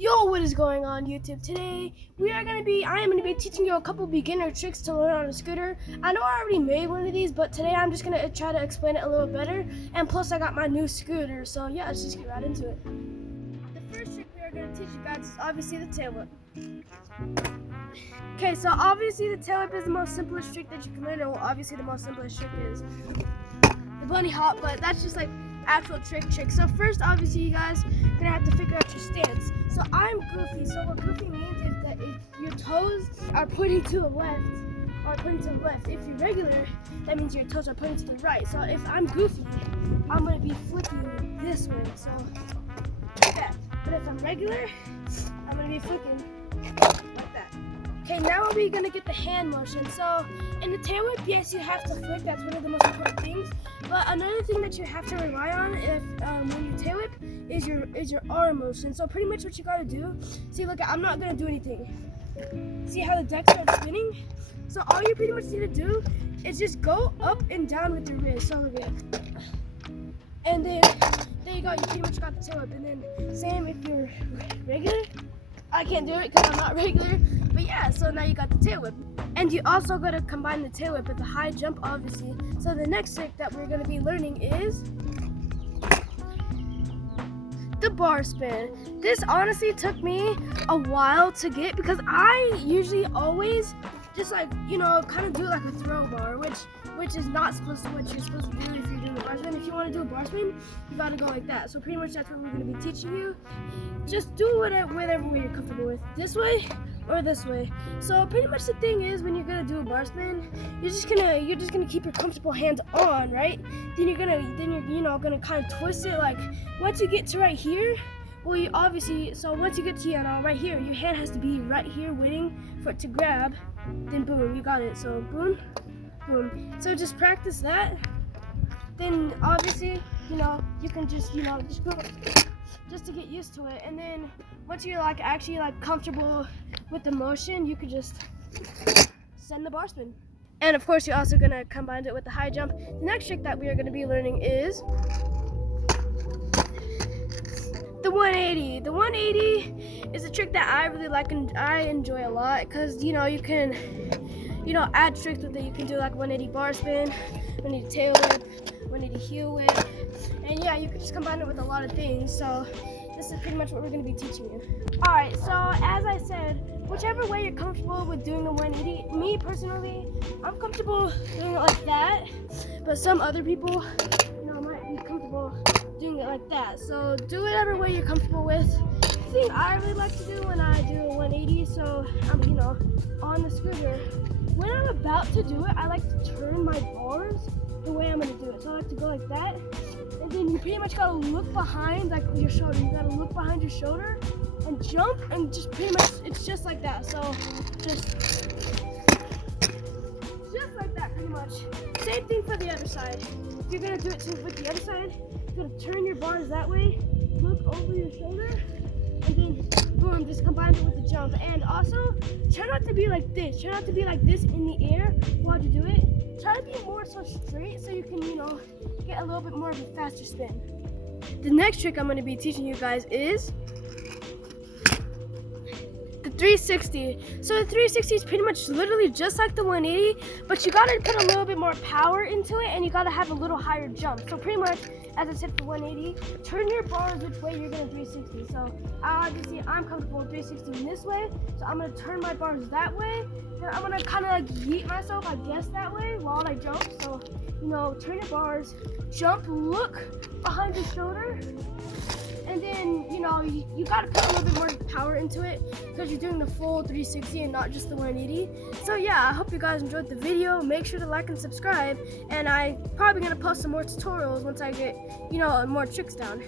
Yo, what is going on YouTube? Today I am gonna be teaching you a couple beginner tricks to learn on a scooter. I know I already made one of these, but today I'm just gonna try to explain it a little better. And plus I got my new scooter, so yeah, let's just get right into it. The first trick we are gonna teach you guys is obviously the tail whip. Okay, so obviously the tail whip is the most simplest trick that you can learn, and obviously the most simplest trick is the bunny hop, but that's just like actual trick. So first, obviously, you guys gonna have to figure out your stance. So I'm goofy. So what goofy means is that if your toes are pointing to the left or pointing to the left. If you're regular, that means your toes are pointing to the right. So if I'm goofy, I'm gonna be flicking this way. So like that. But if I'm regular, I'm gonna be flicking like that. Okay, now we're gonna get the hand motion. So in the tail whip, yes, you have to flick. That's one of the most important things. But another thing that you have to rely on when you tail whip is your arm motion. So pretty much what you gotta do. See, look, I'm not gonna do anything. See how the deck starts spinning? So all you pretty much need to do is just go up and down with your wrist. So look at it. And then there you go. You pretty much got the tail whip. And then same if you're regular. I can't do it because I'm not regular. But yeah, so now you got the tail whip. And you also got to combine the tail whip with the high jump, obviously. So the next trick that we're going to be learning is the bar spin. This honestly took me a while to get because I usually always just like, kind of do like a throw bar, which is not supposed to what you're supposed to do if you're doing a bar spin. If you want to do a bar spin, you got to go like that. So pretty much that's what we're going to be teaching you. Just do whatever way you're comfortable with. This way or this way. So pretty much the thing is when you're gonna do a bar spin, you're just gonna keep your comfortable hands on, right? Then you're gonna kind of twist it like once you get to right here. Well, once you get to right here, your hand has to be right here waiting for it to grab. Then boom, you got it. So boom, boom. So just practice that. Then obviously, you can just go just to get used to it. And then once you're actually comfortable with the motion, you could just send the bar spin. And of course, you're also gonna combine it with the high jump. The next trick that we are gonna be learning is the 180. The 180 is a trick that I really like and I enjoy a lot because you can add tricks with it. You can do like 180 bar spin, 180 tail whip, 180 heel whip, and yeah, you can just combine it with a lot of things. So this is pretty much what we're going to be teaching you. Alright, so as I said, whichever way you're comfortable with doing the 180, me personally, I'm comfortable doing it like that, but some other people, might be comfortable doing it like that. So do whatever way you're comfortable with. The thing I really like to do when I do a 180, so I'm, on the scooter, when I'm about to do it, I like to turn my bars the way I'm going to do it. So I like to go like that. And then you pretty much gotta look behind your shoulder. You gotta look behind your shoulder and jump, and just pretty much it's just like that. So just like that pretty much. Same thing for the other side. If you're gonna do it with the other side, you're gonna turn your bars that way, look over your shoulder, and then boom, just combine it with the jump. And also try not to be like this. Try not to be like this in the air while you do it. Try to be more so straight so you can, get a little bit more of a faster spin. The next trick I'm going to be teaching you guys is the 360. So the 360 is pretty much literally just like the 180, but you got to put a little bit more power into it and you got to have a little higher jump. So pretty much, as I said for 180, turn your bars which way you're going to 360. So obviously I'm comfortable with 360 in this way, so I'm going to turn my bars that way. Then I'm going to kind of yeet myself, I guess, that way while I jump. So, turn your bars, jump, look behind your shoulder, and then, you got to put a little bit more power into it because you're doing the full 360 and not just the 180. So yeah, I hope you guys enjoyed the video. Make sure to like and subscribe, and I'm probably going to post some more tutorials once I get, more tricks down.